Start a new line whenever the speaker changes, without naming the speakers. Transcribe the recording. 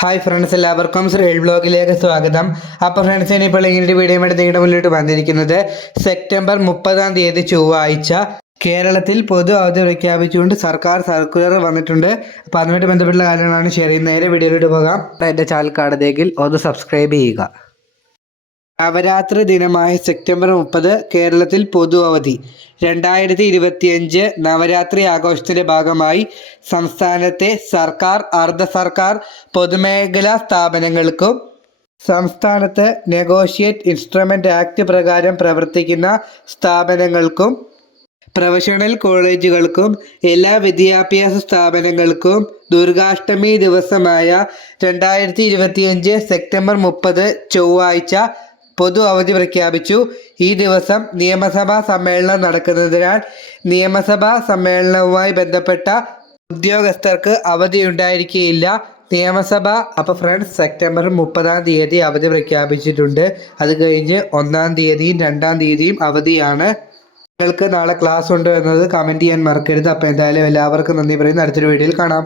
Hi friends എല്ലാവർക്കും ശ്രീ ബ്ലോഗിലേക്ക് സ്വാഗതം. അപ്പോൾ ഫ്രണ്ട്സ് ഇനിയിപ്പോൾ ഇങ്ങനെ വീഡിയോ എടുത്ത് നിങ്ങളുടെ മുന്നിലോട്ട് വന്നിരിക്കുന്നത് സെപ്റ്റംബർ മുപ്പതാം തീയതി ചൊവ്വാഴ്ച കേരളത്തിൽ പൊതു അവധി പ്രഖ്യാപിച്ചുകൊണ്ട് സർക്കാർ സർക്കുലർ വന്നിട്ടുണ്ട്. അപ്പോൾ അതുമായിട്ട് ബന്ധപ്പെട്ടുള്ള കാര്യങ്ങളാണ് ഷെയർ ചെയ്യുന്നത്. നേരെ വീഡിയോയിലോട്ട് പോകാം. എന്റെ ചാനൽ കാണുന്നെങ്കിൽ ഒന്ന് സബ്സ്ക്രൈബ് ചെയ്യുക. നവരാത്രി ദിനമായ സെപ്റ്റംബർ മുപ്പത് കേരളത്തിൽ പൊതു അവധി. രണ്ടായിരത്തി ഇരുപത്തിയഞ്ച് നവരാത്രി ആഘോഷത്തിന്റെ ഭാഗമായി സംസ്ഥാനത്തെ സർക്കാർ അർദ്ധ സർക്കാർ പൊതുമേഖലാ സ്ഥാപനങ്ങൾക്കും സംസ്ഥാനത്ത് നെഗോഷിയേറ്റ് ഇൻസ്ട്രുമെന്റ് ആക്ട് പ്രകാരം പ്രവർത്തിക്കുന്ന സ്ഥാപനങ്ങൾക്കും പ്രൊഫഷണൽ കോളേജുകൾക്കും എല്ലാ വിദ്യാഭ്യാസ സ്ഥാപനങ്ങൾക്കും ദുർഗാഷ്ടമി ദിവസമായ രണ്ടായിരത്തി ഇരുപത്തിയഞ്ച് സെപ്റ്റംബർ മുപ്പത് ചൊവ്വാഴ്ച പൊതു അവധി പ്രഖ്യാപിച്ചു. ഈ ദിവസം നിയമസഭാ സമ്മേളനം നടക്കുന്നതിനാൽ നിയമസഭാ സമ്മേളനവുമായി ബന്ധപ്പെട്ട ഉദ്യോഗസ്ഥർക്ക് അവധി ഉണ്ടായിരിക്കുകയില്ല നിയമസഭ അപ്പോൾ ഫ്രണ്ട്സ് സെപ്റ്റംബർ മുപ്പതാം തീയതി അവധി പ്രഖ്യാപിച്ചിട്ടുണ്ട്. അത് കഴിഞ്ഞ് ഒന്നാം തീയതിയും രണ്ടാം തീയതിയും അവധിയാണ്. നിങ്ങൾക്ക് നാളെ ക്ലാസ് ഉണ്ട് എന്നത് കമന്റ് ചെയ്യാൻ മറക്കരുത്. അപ്പോൾ എന്തായാലും എല്ലാവർക്കും നന്ദി പറയുന്നു. അടുത്തൊരു വീഡിയോയിൽ കാണാം.